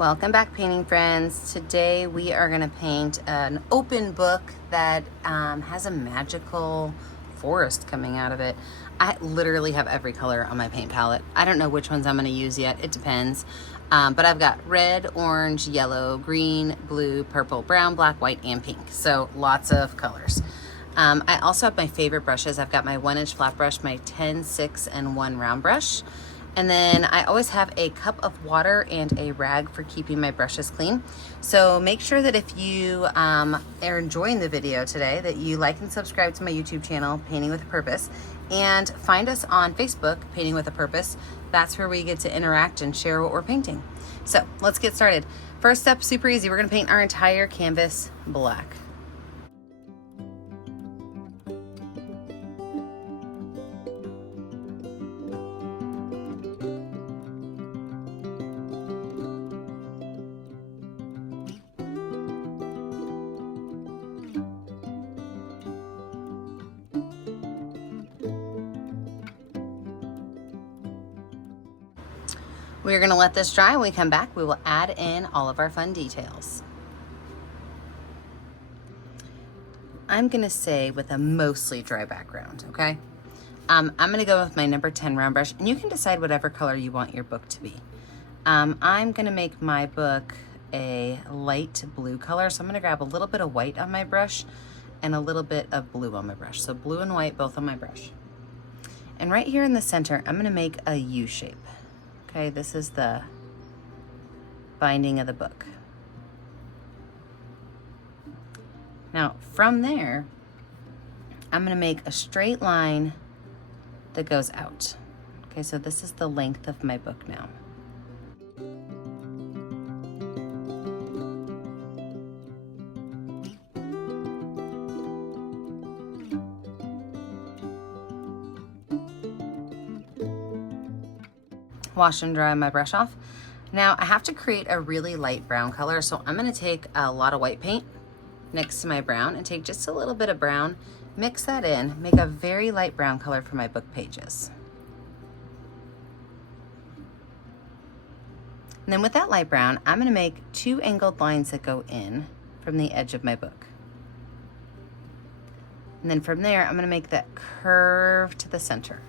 Welcome back, painting friends. Today we are going to paint an open book that has a magical forest coming out of it. I literally have every color on my paint palette. I don't know which ones I'm going to use yet. It depends. But I've got red, orange, yellow, green, blue, purple, brown, black, white, and pink. So lots of colors. I also have my favorite brushes. I've got my 1-inch flat brush, my 10, 6, and 1 round brush. And then I always have a cup of water and a rag for keeping my brushes clean. So make sure that if you are enjoying the video today, that you like and subscribe to my YouTube channel, Painting with a Purpose, and find us on Facebook, Painting with a Purpose. That's where we get to interact and share what we're painting. So let's get started. First step, super easy. We're gonna paint our entire canvas black. We're going to let this dry. When we come back, we will add in all of our fun details. I'm going to say with a mostly dry background, okay? I'm going to go with my number 10 round brush, and you can decide whatever color you want your book to be. I'm going to make my book a light blue color, so I'm going to grab a little bit of white on my brush and a little bit of blue on my brush. So blue and white both on my brush. And right here in the center, I'm going to make a U shape. Okay, this is the binding of the book. Now, from there, I'm going to make a straight line that goes out. Okay, so this is the length of my book now. Wash and dry my brush off. Now I have to create a really light brown color, so I'm going to take a lot of white paint next to my brown and take just a little bit of brown, mix that in, make a very light brown color for my book pages. And then with that light brown, I'm going to make 2 angled lines that go in from the edge of my book. And then from there, I'm going to make that curve to the center.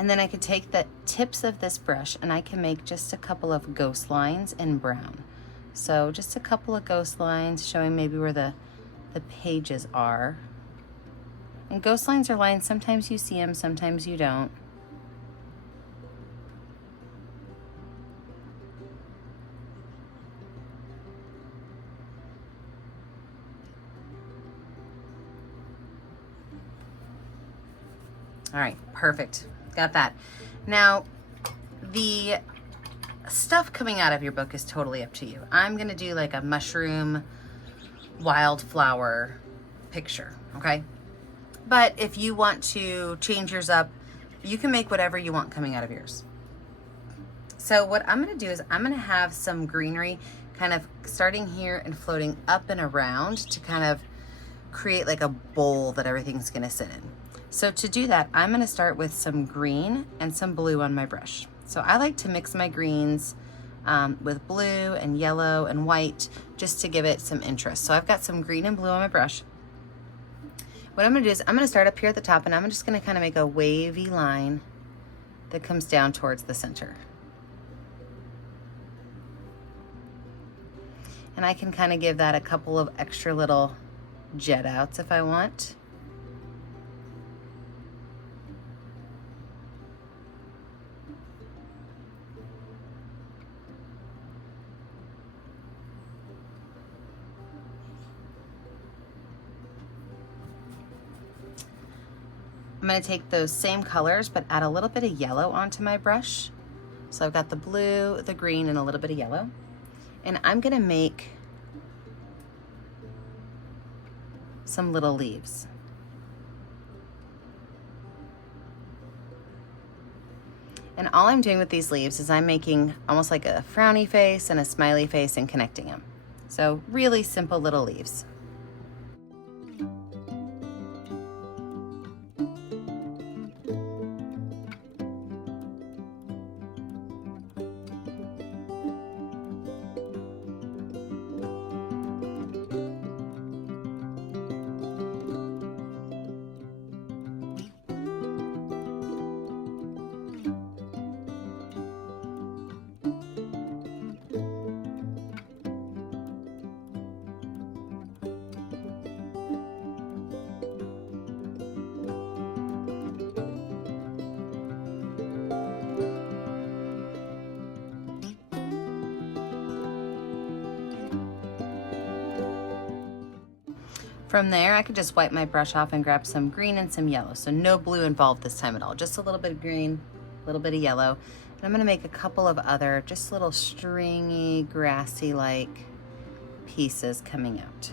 And then I could take the tips of this brush and I can make just a couple of ghost lines in brown. So just a couple of ghost lines showing maybe where the pages are. And ghost lines are lines, sometimes you see them, sometimes you don't. All right, perfect. Got that. Now, the stuff coming out of your book is totally up to you. I'm gonna do like a mushroom wildflower picture, okay? But if you want to change yours up, you can make whatever you want coming out of yours. So what I'm gonna do is I'm gonna have some greenery kind of starting here and floating up and around to kind of create like a bowl that everything's gonna sit in. So to do that, I'm going to start with some green and some blue on my brush. So I like to mix my greens with blue and yellow and white just to give it some interest. So I've got some green and blue on my brush. What I'm going to do is I'm going to start up here at the top, and I'm just going to kind of make a wavy line that comes down towards the center. And I can kind of give that a couple of extra little jet outs if I want. I'm going to take those same colors but add a little bit of yellow onto my brush. So I've got the blue, the green, and a little bit of yellow. And I'm going to make some little leaves. And all I'm doing with these leaves is I'm making almost like a frowny face and a smiley face and connecting them. So really simple little leaves. From there, I could just wipe my brush off and grab some green and some yellow. So no blue involved this time at all. Just a little bit of green, a little bit of yellow. And I'm gonna make a couple of other just little stringy, grassy-like pieces coming out.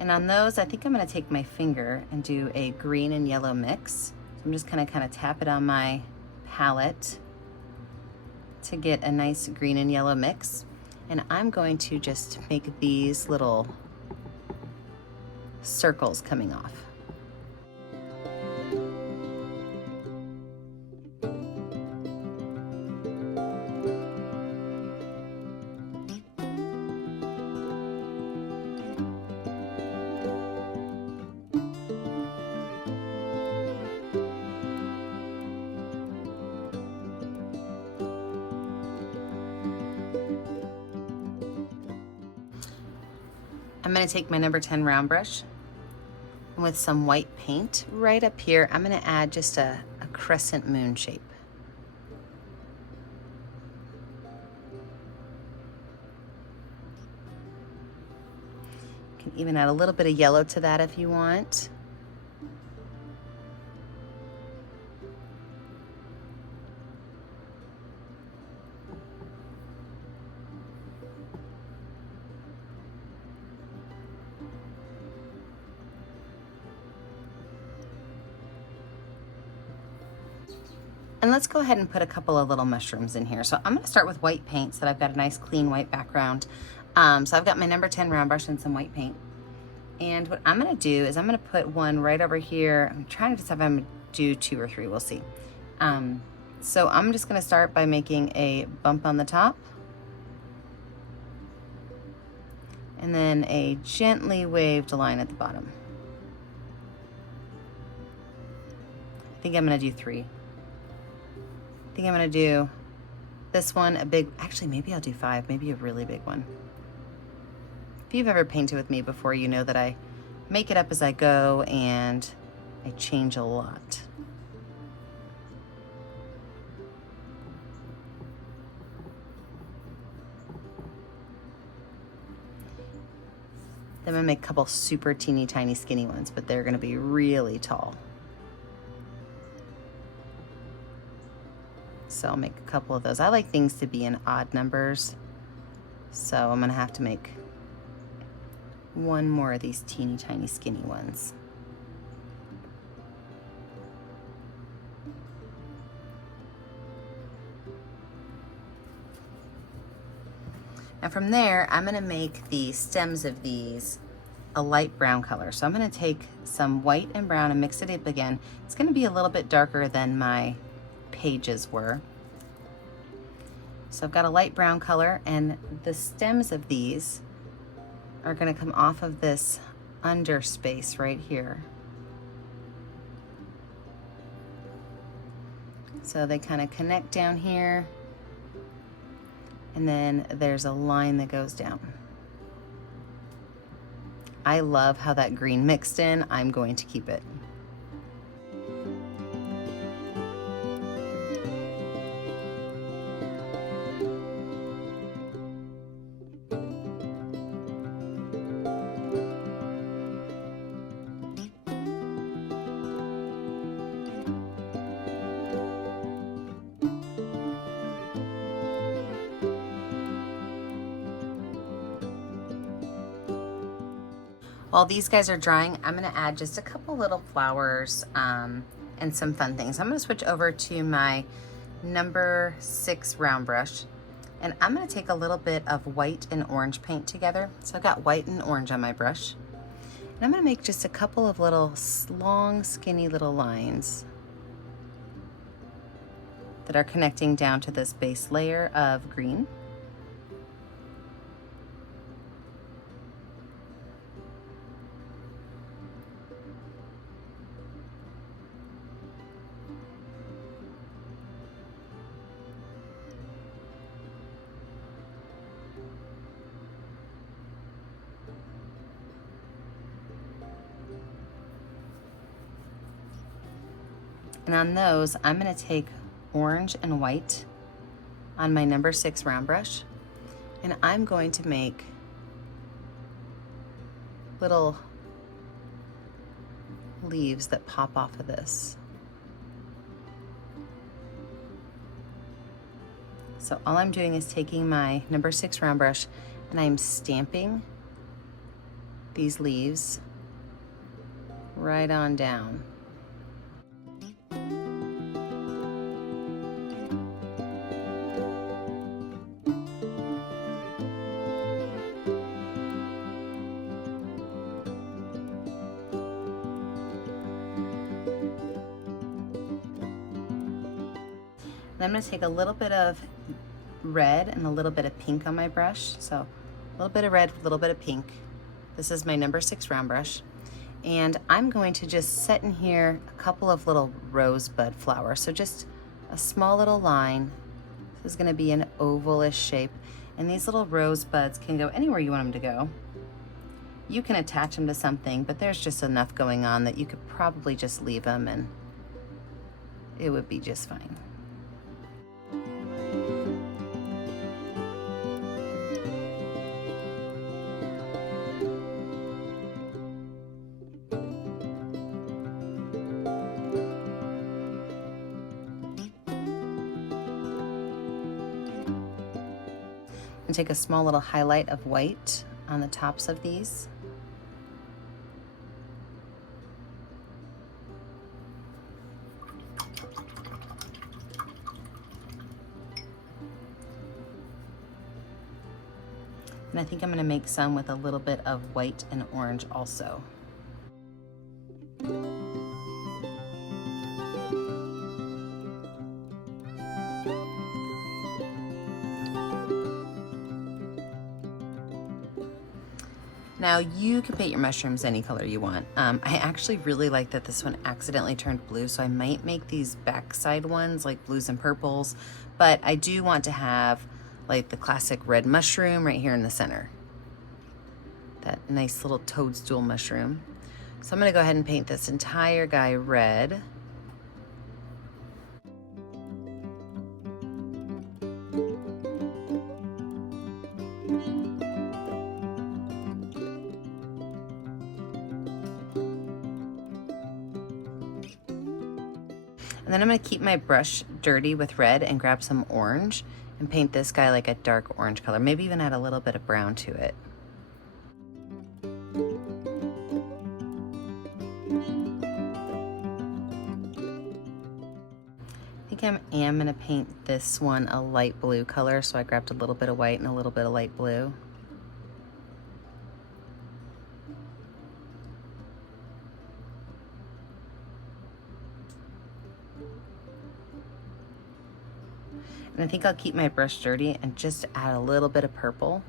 And on those, I think I'm gonna take my finger and do a green and yellow mix. So I'm just gonna kind of tap it on my palette to get a nice green and yellow mix. And I'm going to just make these little circles coming off. I'm gonna take my number 10 round brush, and with some white paint right up here, I'm gonna add just a crescent moon shape. You can even add a little bit of yellow to that if you want. And let's go ahead and put a couple of little mushrooms in here. So I'm gonna start with white paint so that I've got a nice clean white background. So I've got my number 10 round brush and some white paint. And what I'm gonna do is I'm gonna put one right over here. I'm trying to decide if I'm gonna do 2 or 3, we'll see. So I'm just gonna start by making a bump on the top. And then a gently waved line at the bottom. I think I'm gonna do 3. I think I'm gonna do this one, a big, actually maybe I'll do 5, maybe a really big one. If you've ever painted with me before, you know that I make it up as I go and I change a lot. Then I'm gonna make a couple super teeny tiny skinny ones, but they're gonna be really tall. So I'll make a couple of those. I like things to be in odd numbers. So I'm gonna have to make one more of these teeny tiny skinny ones. Now from there, I'm gonna make the stems of these a light brown color. So I'm gonna take some white and brown and mix it up again. It's gonna be a little bit darker than my pages were. So I've got a light brown color, and the stems of these are gonna come off of this under space right here. So they kind of connect down here, and then there's a line that goes down. I love how that green mixed in. I'm going to keep it. While these guys are drying, I'm gonna add just a couple little flowers and some fun things. I'm gonna switch over to my number 6 round brush, and I'm gonna take a little bit of white and orange paint together. So I've got white and orange on my brush. And I'm gonna make just a couple of little long, skinny little lines that are connecting down to this base layer of green. And on those, I'm gonna take orange and white on my number 6 round brush, and I'm going to make little leaves that pop off of this. So all I'm doing is taking my number 6 round brush and I'm stamping these leaves right on down. And I'm going to take a little bit of red and a little bit of pink on my brush. So a little bit of red, a little bit of pink. This is my number 6 round brush. And I'm going to just set in here a couple of little rosebud flowers. So just a small little line. This is going to be an ovalish shape. And these little rosebuds can go anywhere you want them to go. You can attach them to something, but there's just enough going on that you could probably just leave them and it would be just fine. And take a small little highlight of white on the tops of these. And I think I'm going to make some with a little bit of white and orange also. Now you can paint your mushrooms any color you want. I actually really like that this one accidentally turned blue, so I might make these backside ones like blues and purples, but I do want to have like the classic red mushroom right here in the center. That nice little toadstool mushroom. So I'm gonna go ahead and paint this entire guy red. And then I'm gonna keep my brush dirty with red and grab some orange and paint this guy like a dark orange color, maybe even add a little bit of brown to it. I think I am gonna paint this one a light blue color, so I grabbed a little bit of white and a little bit of light blue. And I think I'll keep my brush dirty and just add a little bit of purple.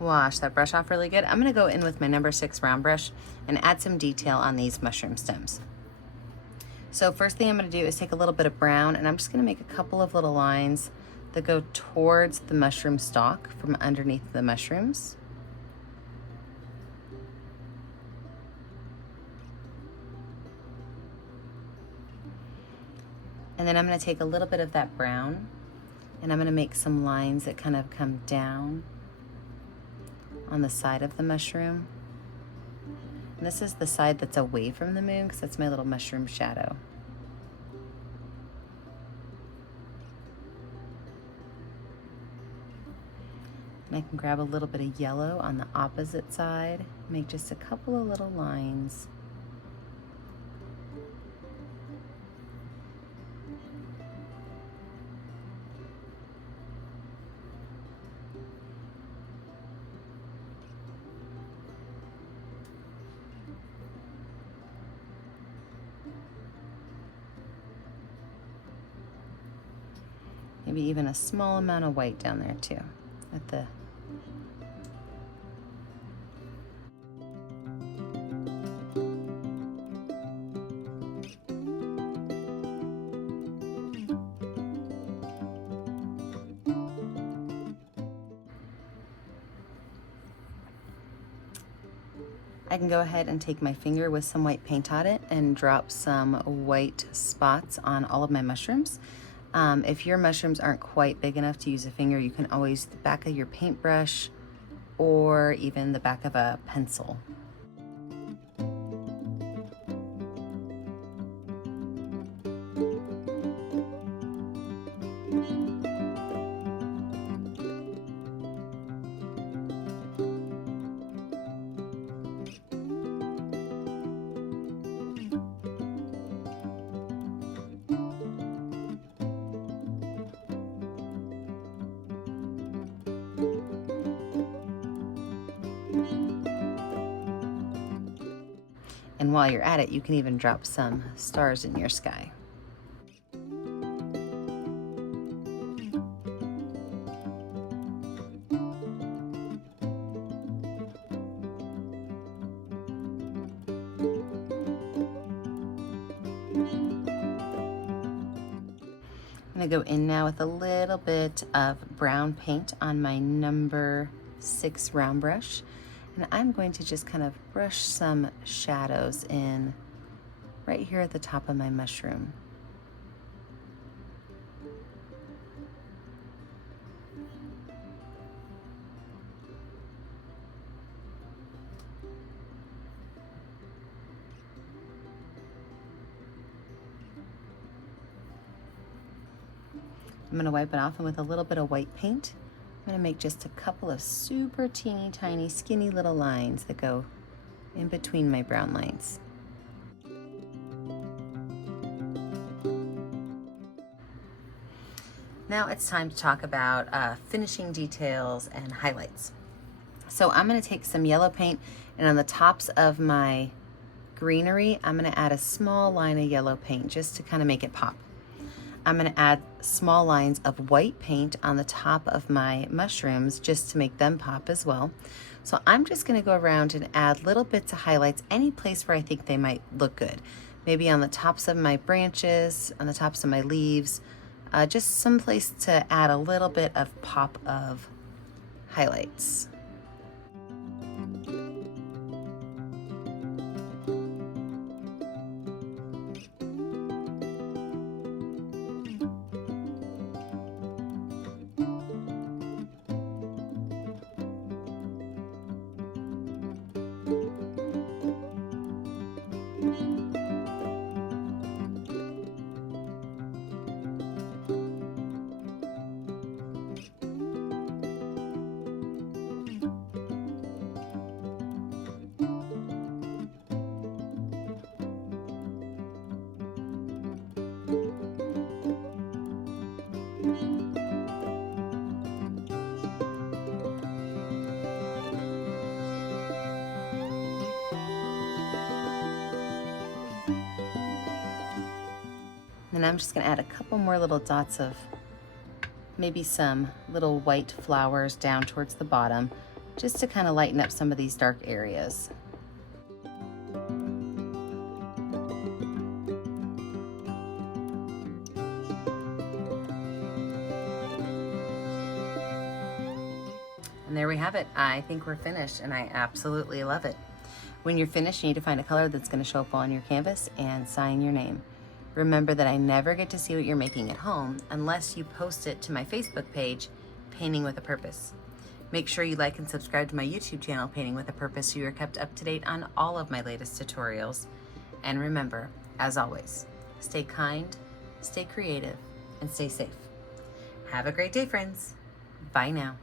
Wash that brush off really good. I'm gonna go in with my number 6 round brush and add some detail on these mushroom stems. So first thing I'm gonna do is take a little bit of brown and I'm just gonna make a couple of little lines that go towards the mushroom stalk from underneath the mushrooms. And then I'm going to take a little bit of that brown and I'm going to make some lines that kind of come down on the side of the mushroom. And this is the side that's away from the moon because that's my little mushroom shadow. And I can grab a little bit of yellow on the opposite side, make just a couple of little lines. Maybe even a small amount of white down there too, at the I can go ahead and take my finger with some white paint on it and drop some white spots on all of my mushrooms. If your mushrooms aren't quite big enough to use a finger, you can always use the back of your paintbrush or even the back of a pencil. And while you're at it, you can even drop some stars in your sky. I'm gonna go in now with a little bit of brown paint on my number 6 round brush. And I'm going to just kind of brush some shadows in right here at the top of my mushroom. I'm going to wipe it off, and with a little bit of white paint, I'm going to make just a couple of super teeny tiny skinny little lines that go in between my brown lines. Now it's time to talk about finishing details and highlights. So I'm going to take some yellow paint, and on the tops of my greenery, I'm going to add a small line of yellow paint just to kind of make it pop. I'm going to add small lines of white paint on the top of my mushrooms just to make them pop as well. So I'm just going to go around and add little bits of highlights any place where I think they might look good. Maybe on the tops of my branches, on the tops of my leaves, just some place to add a little bit of pop of highlights. And I'm just going to add a couple more little dots of maybe some little white flowers down towards the bottom, just to kind of lighten up some of these dark areas. And there we have it. I think we're finished, and I absolutely love it. When you're finished, you need to find a color that's going to show up on your canvas and sign your name. Remember that I never get to see what you're making at home unless you post it to my Facebook page, Painting with a Purpose. Make sure you like and subscribe to my YouTube channel, Painting with a Purpose, so you're kept up to date on all of my latest tutorials. And remember, as always, stay kind, stay creative, and stay safe. Have a great day, friends. Bye now.